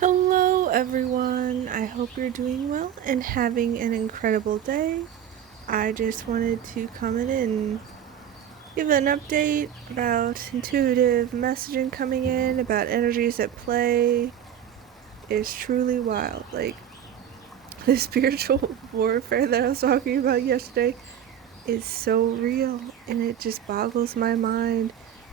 Hello, everyone. I hope you're doing well and having an incredible day. I just wanted to come in and give an update about intuitive messaging coming in, about energies at play. It's truly wild. Like, the spiritual warfare that I was talking about yesterday is so real, and it just boggles my mind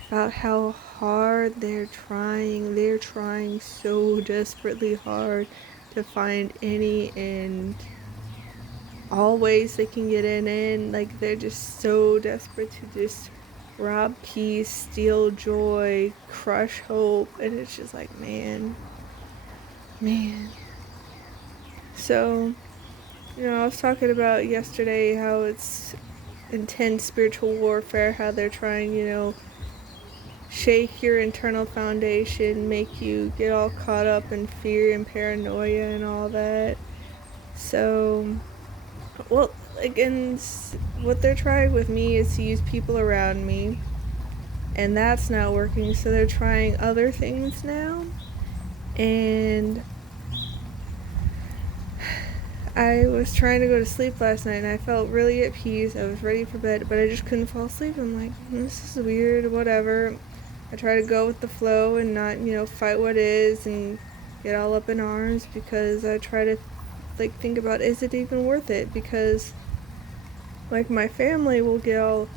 about how hard they're trying. They're trying so desperately hard to find any and all ways they can get in. Like, they're just so desperate to just rob peace, steal joy, crush hope, and it's just like, man. So, I was talking about yesterday how it's intense spiritual warfare, how they're trying, shake your internal foundation, make you get all caught up in fear and paranoia and all that. So, well, again, what they're trying with me is to use people around me, and that's not working. So they're trying other things now, and I was trying to go to sleep last night, and I felt really at peace. I was ready for bed, but I just couldn't fall asleep. I'm like, this is weird, whatever. I try to go with the flow and not, fight what is and get all up in arms, because I try to, think about, is it even worth it? Because, my family will get all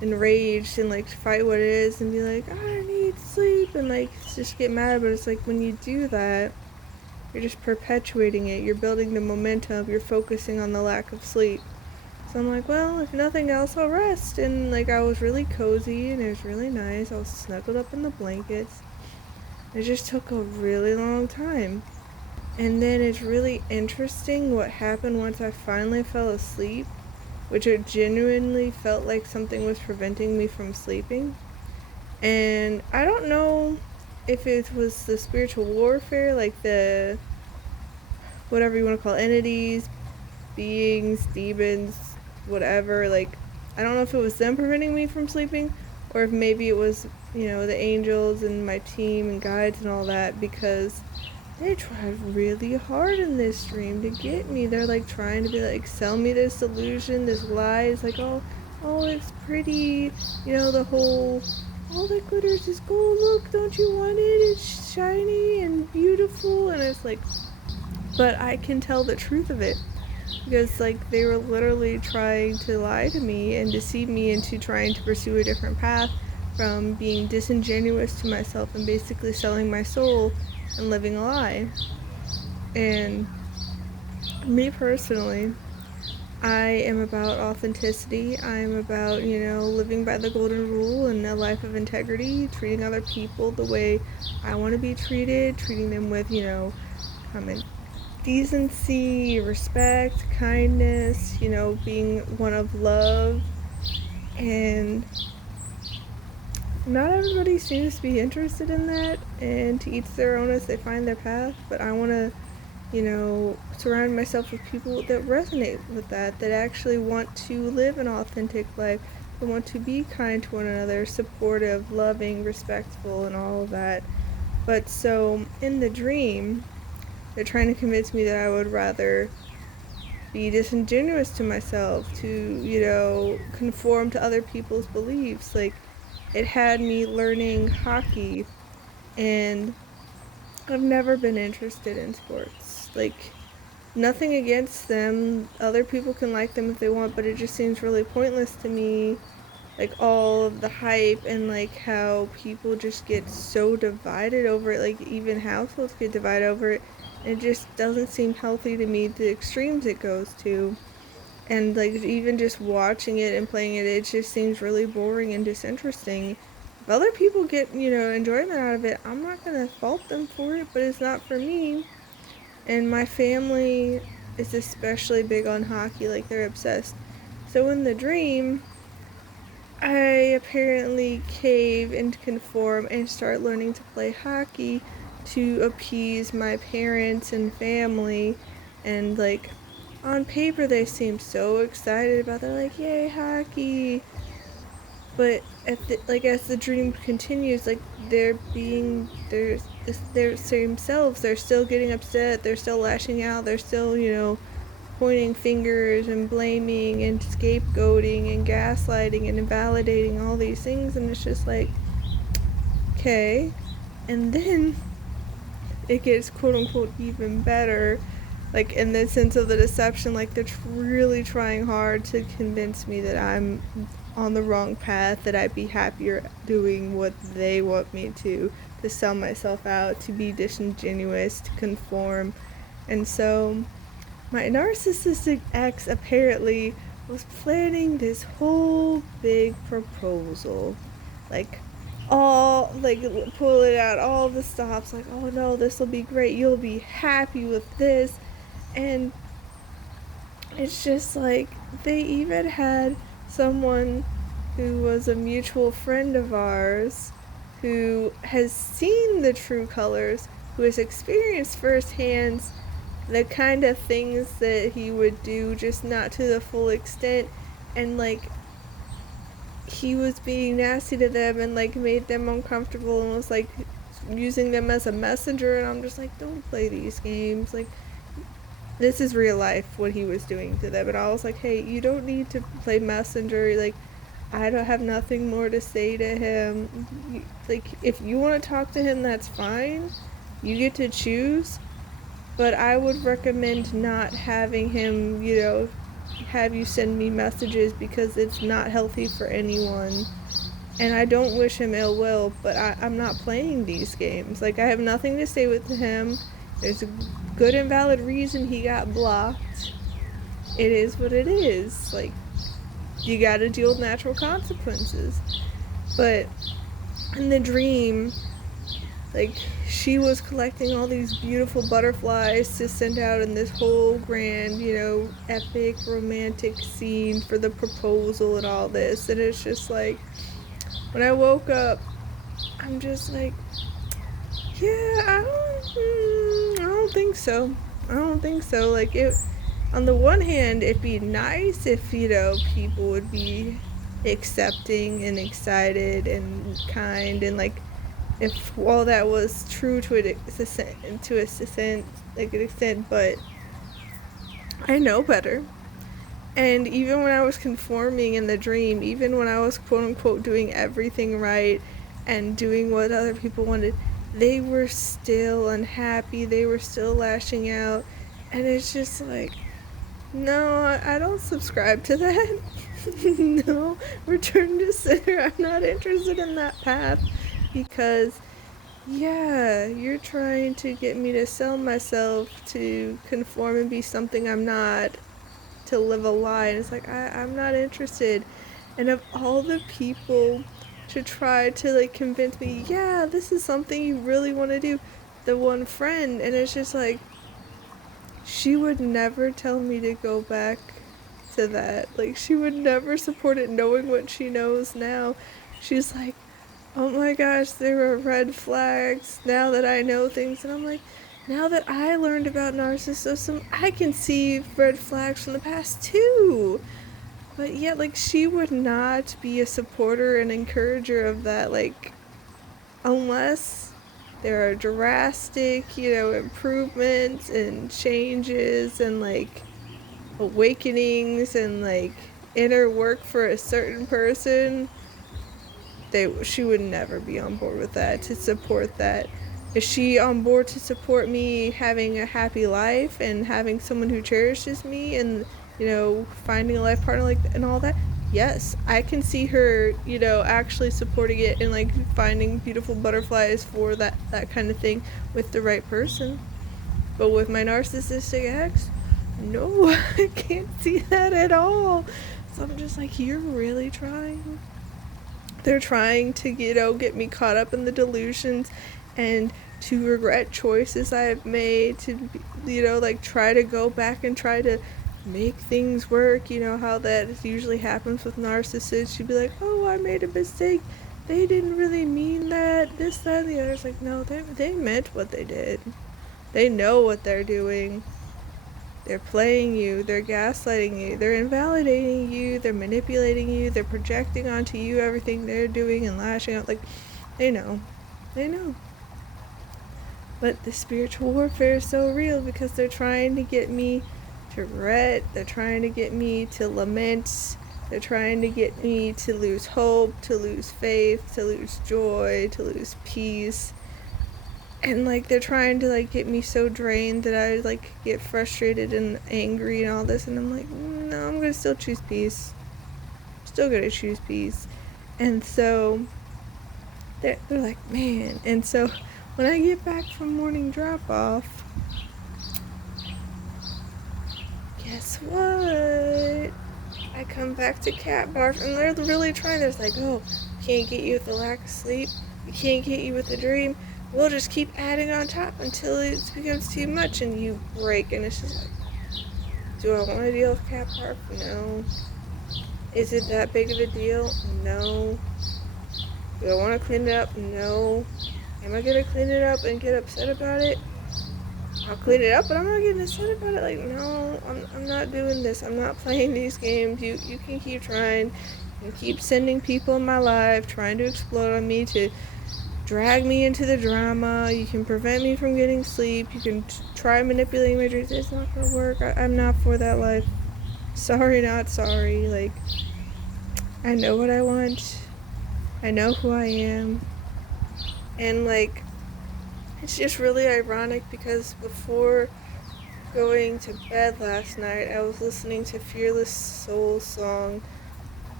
enraged and, fight what it is and be like, I need sleep, and, just get mad. But it's like, when you do that, you're just perpetuating it. You're building the momentum. You're focusing on the lack of sleep. So I'm like, well, if nothing else, I'll rest. And, I was really cozy, and it was really nice. I was snuggled up in the blankets. It just took a really long time. And then it's really interesting what happened once I finally fell asleep, which it genuinely felt like something was preventing me from sleeping. And I don't know if it was the spiritual warfare, like the whatever you want to call it, entities, beings, demons, whatever. I don't know if it was them preventing me from sleeping, or if maybe it was, the angels and my team and guides and all that, because they tried really hard in this dream to get me. They're trying to be sell me this illusion, this lie. It's like, oh, it's pretty, the whole, all that glitters is gold. Look, don't you want it? It's shiny and beautiful. And it's like, but I can tell the truth of it, because they were literally trying to lie to me and deceive me into trying to pursue a different path, from being disingenuous to myself and basically selling my soul and living a lie. And me personally, I am about authenticity. I'm about, living by the golden rule and a life of integrity, treating other people the way I want to be treated, treating them with, common decency, respect, kindness, being one of love. And not everybody seems to be interested in that, and to each their own as they find their path. But I want to, surround myself with people that resonate with that actually want to live an authentic life, that want to be kind to one another, supportive, loving, respectful, and all of that. But so in the dream, they're trying to convince me that I would rather be disingenuous to myself, to, conform to other people's beliefs. It had me learning hockey, and I've never been interested in sports. Nothing against them. Other people can like them if they want, but it just seems really pointless to me. All of the hype, and how people just get so divided over it. Even households get divided over it. It just doesn't seem healthy to me, the extremes it goes to. And even just watching it and playing it, it just seems really boring and disinteresting. If other people get, enjoyment out of it, I'm not gonna fault them for it, but it's not for me. And my family is especially big on hockey, they're obsessed. So in the dream, I apparently cave and conform and start learning to play hockey to appease my parents and family. And on paper they seem so excited about it. They're like, yay, hockey. But as the dream continues, like they're being their same selves. They're still getting upset. They're still lashing out. They're still, pointing fingers and blaming and scapegoating and gaslighting and invalidating all these things. And it's just like, okay. And then it gets quote unquote even better, like in the sense of the deception. Like they're really trying hard to convince me that I'm on the wrong path, that I'd be happier doing what they want me to sell myself out, to be disingenuous, to conform. And so my narcissistic ex apparently was planning this whole big proposal. Like, all, like, pulling out all the stops, like, oh no, this will be great, you'll be happy with this. And it's just like, they even had someone who was a mutual friend of ours who has seen the true colors, who has experienced firsthand the kind of things that he would do, just not to the full extent. And like, he was being nasty to them and like made them uncomfortable and was like using them as a messenger. And I'm just like, don't play these games. Like, this is real life what he was doing to them. And I was like, hey, you don't need to play messenger. Like, I don't have nothing more to say to him. Like, if you want to talk to him, that's fine, you get to choose. But I would recommend not having him, have you send me messages, because it's not healthy for anyone. And I don't wish him ill will, but I'm not playing these games. Like, I have nothing to say with him. There's a good and valid reason he got blocked. It is what it is. Like, you gotta deal with natural consequences. But in the dream, like, she was collecting all these beautiful butterflies to send out in this whole grand, epic romantic scene for the proposal and all this. And it's just like, when I woke up, I'm just like, yeah, I don't think so. I don't think so. Like, on the one hand, it'd be nice if, people would be accepting and excited and kind, and like, if all that was true to an extent, but I know better. And even when I was conforming in the dream, even when I was quote unquote doing everything right and doing what other people wanted, they were still unhappy, they were still lashing out. And it's just like, no, I don't subscribe to that. No, return to sender. I'm not interested in that path, because yeah, you're trying to get me to sell myself, to conform and be something I'm not, to live a lie. And it's like, I'm not interested. And of all the people to try to like convince me, yeah, this is something you really want to do, the one friend, and it's just like, she would never tell me to go back to that. Like, she would never support it, knowing what she knows now. She's like, oh my gosh, there are red flags now that I know things. And I'm like, now that I learned about narcissism, I can see red flags from the past too. But yeah, like, she would not be a supporter and encourager of that, like, unless there are drastic, improvements and changes and like awakenings and like inner work for a certain person. She would never be on board with that, to support that. Is she on board to support me having a happy life and having someone who cherishes me and, finding a life partner, like, and all that? Yes, I can see her, actually supporting it and like finding beautiful butterflies for that kind of thing with the right person. But with my narcissistic ex, no, I can't see that at all. So I'm just like, you're really trying? They're trying to, get me caught up in the delusions and to regret choices I've made, to, like, try to go back and try to make things work. You know how that usually happens with narcissists. You'd be like, oh, I made a mistake. They didn't really mean that, this, that, and the other. It's like, no, they meant what they did. They know what they're doing. They're playing you, they're gaslighting you, they're invalidating you, they're manipulating you, they're projecting onto you everything they're doing and lashing out. Like, they know. They know. But the spiritual warfare is so real because they're trying to get me to regret, they're trying to get me to lament, they're trying to get me to lose hope, to lose faith, to lose joy, to lose peace. And like they're trying to like get me so drained that I like get frustrated and angry and all this, and I'm like, no, I'm gonna still choose peace. Still gonna choose peace. And so they're like, man. And so when I get back from morning drop off, guess what? I come back to cat barf, and they're really trying. They're like, oh, can't get you with the lack of sleep. We can't get you with a dream. We'll just keep adding on top until it becomes too much and you break. And it's just like, do I want to deal with cat barf? No. Is it that big of a deal? No. Do I want to clean it up? No. Am I going to clean it up and get upset about it? I'll clean it up, but I'm not getting upset about it. Like, no, I'm not doing this. I'm not playing these games. You can keep trying and keep sending people in my life trying to explode on me, to drag me into the drama. You can prevent me from getting sleep. You can try manipulating my dreams. It's not gonna work. I'm not for that life. Sorry, not sorry. Like, I know what I want. I know who I am. And like, it's just really ironic because before going to bed last night, I was listening to Fearless Soul's song,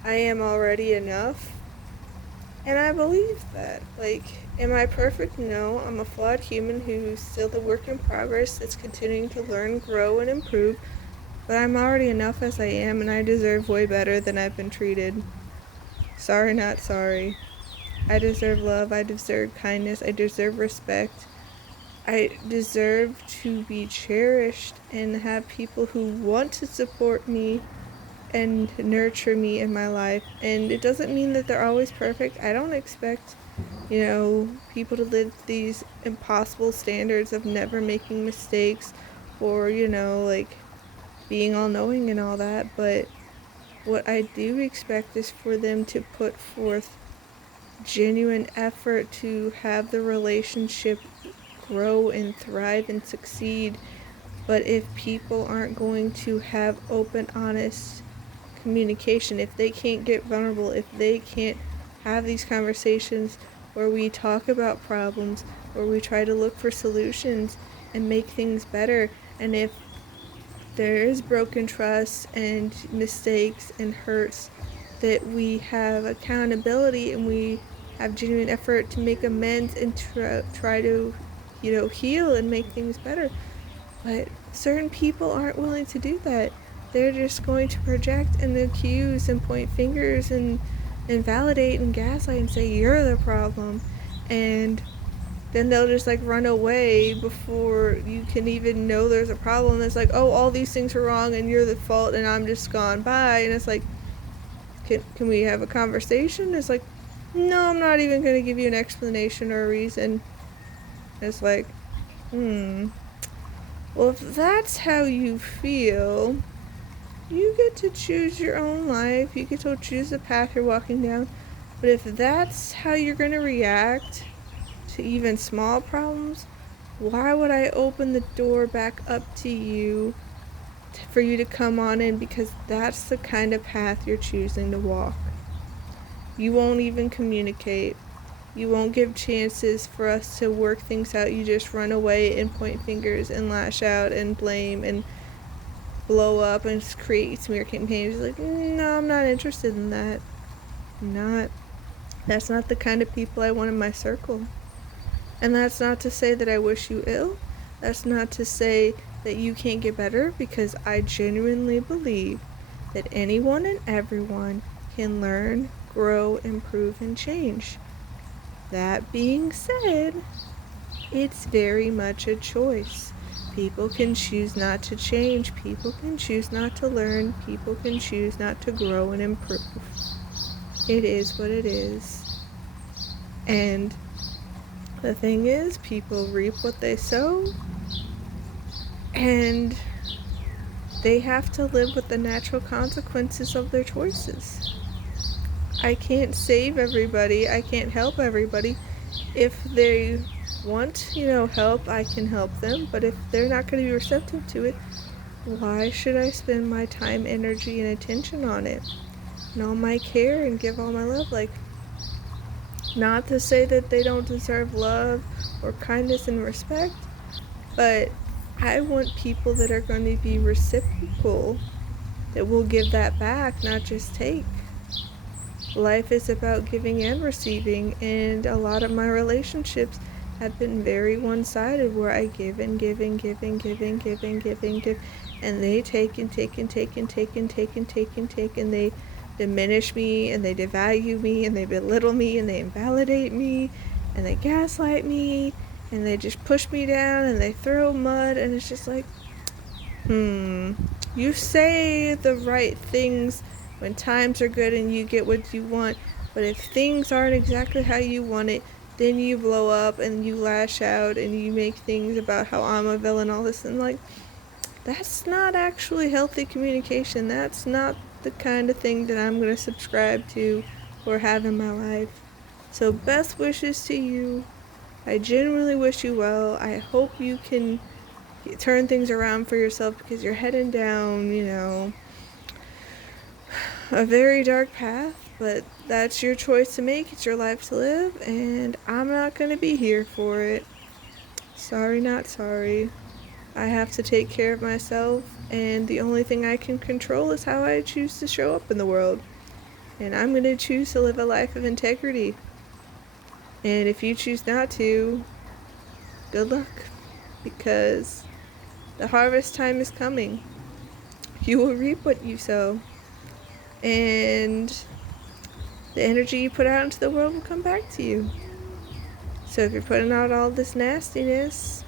I Am Already Enough. And I believe that. Like, am I perfect? No. I'm a flawed human who's still the work in progress that's continuing to learn, grow, and improve. But I'm already enough as I am, and I deserve way better than I've been treated. Sorry, not sorry. I deserve love. I deserve kindness. I deserve respect. I deserve to be cherished and have people who want to support me and nurture me in my life. And it doesn't mean that they're always perfect. I don't expect, people to live these impossible standards of never making mistakes or, like being all knowing and all that. But what I do expect is for them to put forth genuine effort to have the relationship grow and thrive and succeed. But if people aren't going to have open, honest communication, if they can't get vulnerable, if they can't have these conversations where we talk about problems, where we try to look for solutions and make things better, and if there is broken trust and mistakes and hurts, that we have accountability and we have genuine effort to make amends and try to, heal and make things better. But certain people aren't willing to do that. They're just going to project and accuse and point fingers and validate and gaslight and say you're the problem. And then they'll just like run away before you can even know there's a problem. It's like, oh, all these things are wrong and you're the fault and I'm just gone by. And it's like, can we have a conversation? It's like, no, I'm not even going to give you an explanation or a reason. It's like, well, if that's how you feel, you get to choose your own life. You get to choose the path you're walking down. But if that's how you're going to react to even small problems, why would I open the door back up to you for you to come on in? Because that's the kind of path you're choosing to walk. You won't even communicate. You won't give chances for us to work things out. You just run away and point fingers and lash out and blame and blow up and create smear campaigns. Like, no, I'm not interested in that. That's not the kind of people I want in my circle. And that's not to say that I wish you ill. That's not to say that you can't get better, because I genuinely believe that anyone and everyone can learn, grow, improve, and change. That being said, it's very much a choice. People can choose not to change. People can choose not to learn. People can choose not to grow and improve. It is what it is. And the thing is, people reap what they sow. And they have to live with the natural consequences of their choices. I can't save everybody. I can't help everybody. If they want, help, I can help them. But if they're not going to be receptive to it, why should I spend my time, energy, and attention on it? And all my care and give all my love? Like, not to say that they don't deserve love or kindness and respect, but I want people that are going to be reciprocal, that will give that back, not just take. Life is about giving and receiving, and a lot of my relationships have been very one-sided, where I give and give and give and give and give and give and give, and they take and take and take and take and take and take and take, and they diminish me, and they devalue me, and they belittle me, and they invalidate me, and they gaslight me, and they just push me down, and they throw mud, and it's just like, you say the right things when times are good and you get what you want, but if things aren't exactly how you want it, then you blow up and you lash out and you make things about how I'm a villain, all this, and like, that's not actually healthy communication. That's not the kind of thing that I'm going to subscribe to or have in my life. So best wishes to you. I genuinely wish you well. I hope you can turn things around for yourself, because you're heading down, a very dark path, but that's your choice to make. It's your life to live, and I'm not going to be here for it. Sorry, not sorry. I have to take care of myself, and the only thing I can control is how I choose to show up in the world. And I'm going to choose to live a life of integrity. And if you choose not to, good luck, because the harvest time is coming. You will reap what you sow. And the energy you put out into the world will come back to you. So if you're putting out all this nastiness,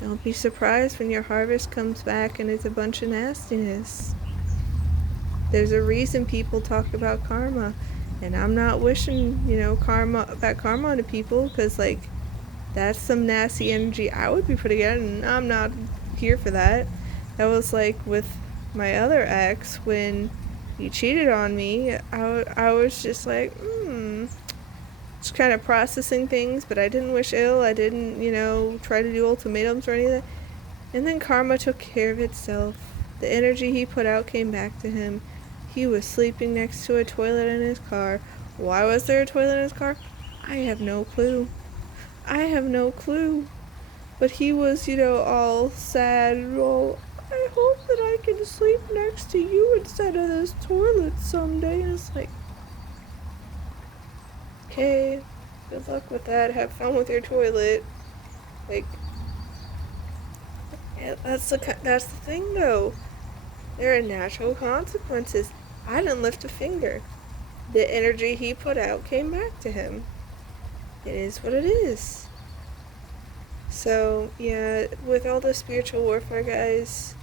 don't be surprised when your harvest comes back and it's a bunch of nastiness. There's a reason people talk about karma. And I'm not wishing, bad karma on people, because, like, that's some nasty energy I would be putting out, and I'm not here for that. That was like with my other ex, when he cheated on me. I was just like, just kind of processing things, but I didn't wish ill. I didn't, try to do ultimatums or anything. And then karma took care of itself. The energy he put out came back to him. He was sleeping next to a toilet in his car. Why was there a toilet in his car? I have no clue. But he was, all sad, I hope that I can sleep next to you instead of this toilet someday. And it's like, okay, good luck with that. Have fun with your toilet. Like, yeah, that's the thing, though. There are natural consequences. I didn't lift a finger. The energy he put out came back to him. It is what it is. So, yeah, with all the spiritual warfare, guys,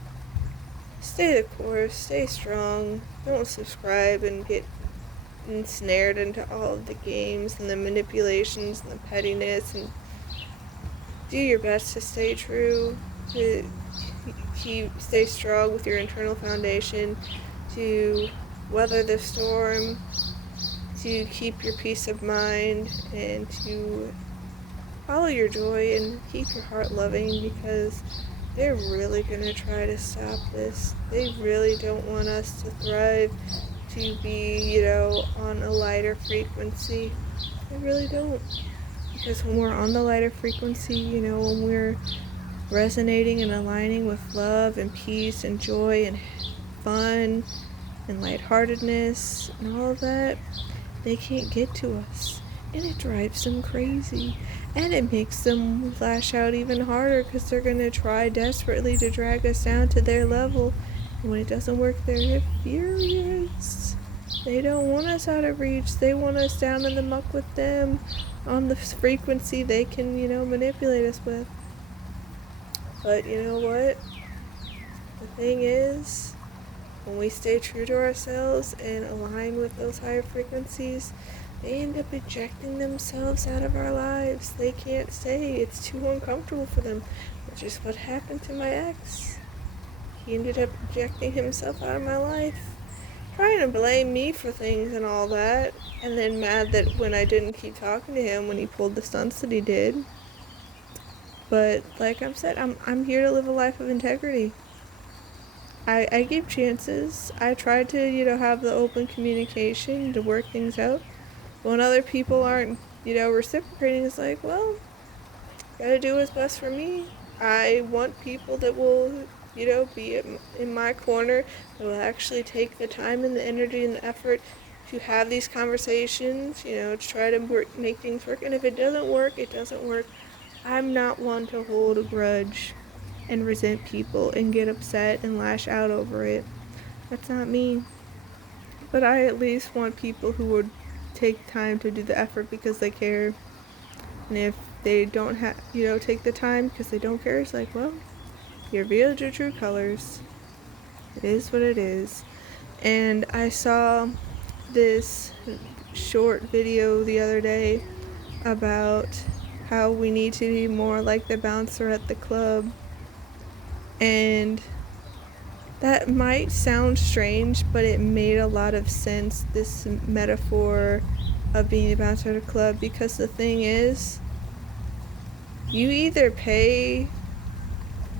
stay the course, stay strong, don't subscribe and get ensnared into all of the games and the manipulations and the pettiness, and do your best to stay true, to stay strong with your internal foundation, to weather the storm, to keep your peace of mind, and to follow your joy and keep your heart loving, because they're really going to try to stop this. They really don't want us to thrive, to be, on a lighter frequency. They really don't. Because when we're on the lighter frequency, when we're resonating and aligning with love and peace and joy and fun and lightheartedness and all of that, they can't get to us. And it drives them crazy. And it makes them lash out even harder, because they're going to try desperately to drag us down to their level. And when it doesn't work, they're furious. They don't want us out of reach. They want us down in the muck with them on the frequency they can, manipulate us with. But you know what? The thing is, when we stay true to ourselves and align with those higher frequencies, they end up ejecting themselves out of our lives. They can't stay. It's too uncomfortable for them, which is what happened to my ex. he ended up ejecting himself out of my life, trying to blame me for things and all that, and then mad that when I didn't keep talking to him when he pulled the stunts that he did. But like I've said, I'm here to live a life of integrity. I give chances. I try to, have the open communication to work things out. But when other people aren't, reciprocating, it's like, well, gotta do what's best for me. I want people that will, be in my corner, that will actually take the time and the energy and the effort to have these conversations, to try to make things work. And if it doesn't work, it doesn't work. I'm not one to hold a grudge and resent people and get upset and lash out over it. That's not me. But I at least want people who would take time to do the effort because they care. And if they don't take the time because they don't care, it's like, well, you revealed your true colors. It is what it is. And I saw this short video the other day about how we need to be more like the bouncer at the club. And that might sound strange, but it made a lot of sense, this metaphor of being a bouncer at a club, because the thing is, you either pay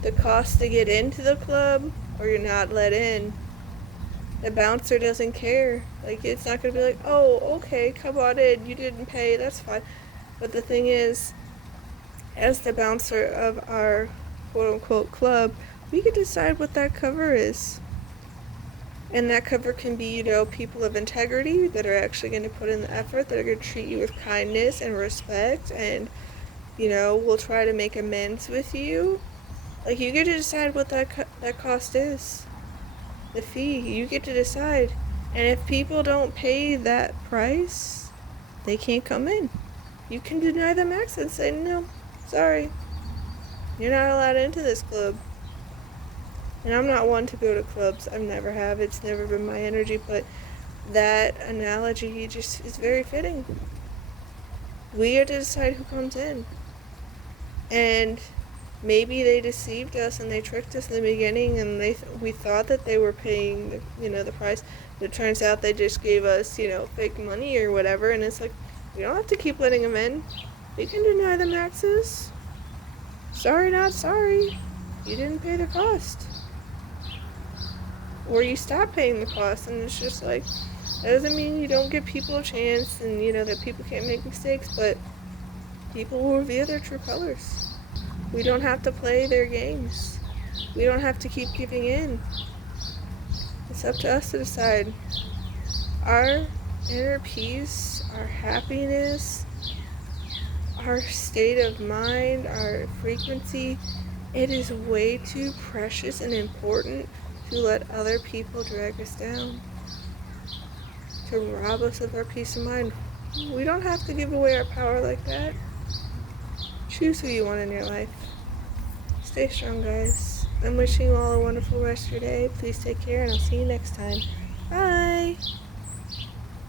the cost to get into the club or you're not let in. The bouncer doesn't care. Like, it's not going to be like, oh, okay, come on in, you didn't pay, that's fine. But the thing is, as the bouncer of our quote-unquote club, we can decide what that cover is. And that cover can be, people of integrity that are actually going to put in the effort, that are going to treat you with kindness and respect, and, will try to make amends with you. Like, you get to decide what that cost is. The fee, you get to decide. And if people don't pay that price, they can't come in. You can deny them access and say, no, sorry, you're not allowed into this club. And I'm not one to go to clubs. I never have. It's never been my energy. But that analogy just is very fitting. We get to decide who comes in. And maybe they deceived us and they tricked us in the beginning, and we thought that they were paying, the price. But it turns out they just gave us, fake money or whatever. And it's like, we don't have to keep letting them in. We can deny them access. Sorry, not sorry. You didn't pay the cost. Or you stop paying the cost, and it's just like, that doesn't mean you don't give people a chance and, that people can't make mistakes, but people will reveal their true colors. We don't have to play their games. We don't have to keep giving in. It's up to us to decide. Our inner peace, our happiness, our state of mind, our frequency, it is way too precious and important to let other people drag us down, to rob us of our peace of mind. We don't have to give away our power like that. Choose who you want in your life. Stay strong, guys. I'm wishing you all a wonderful rest of your day. Please take care, and I'll see you next time. Bye!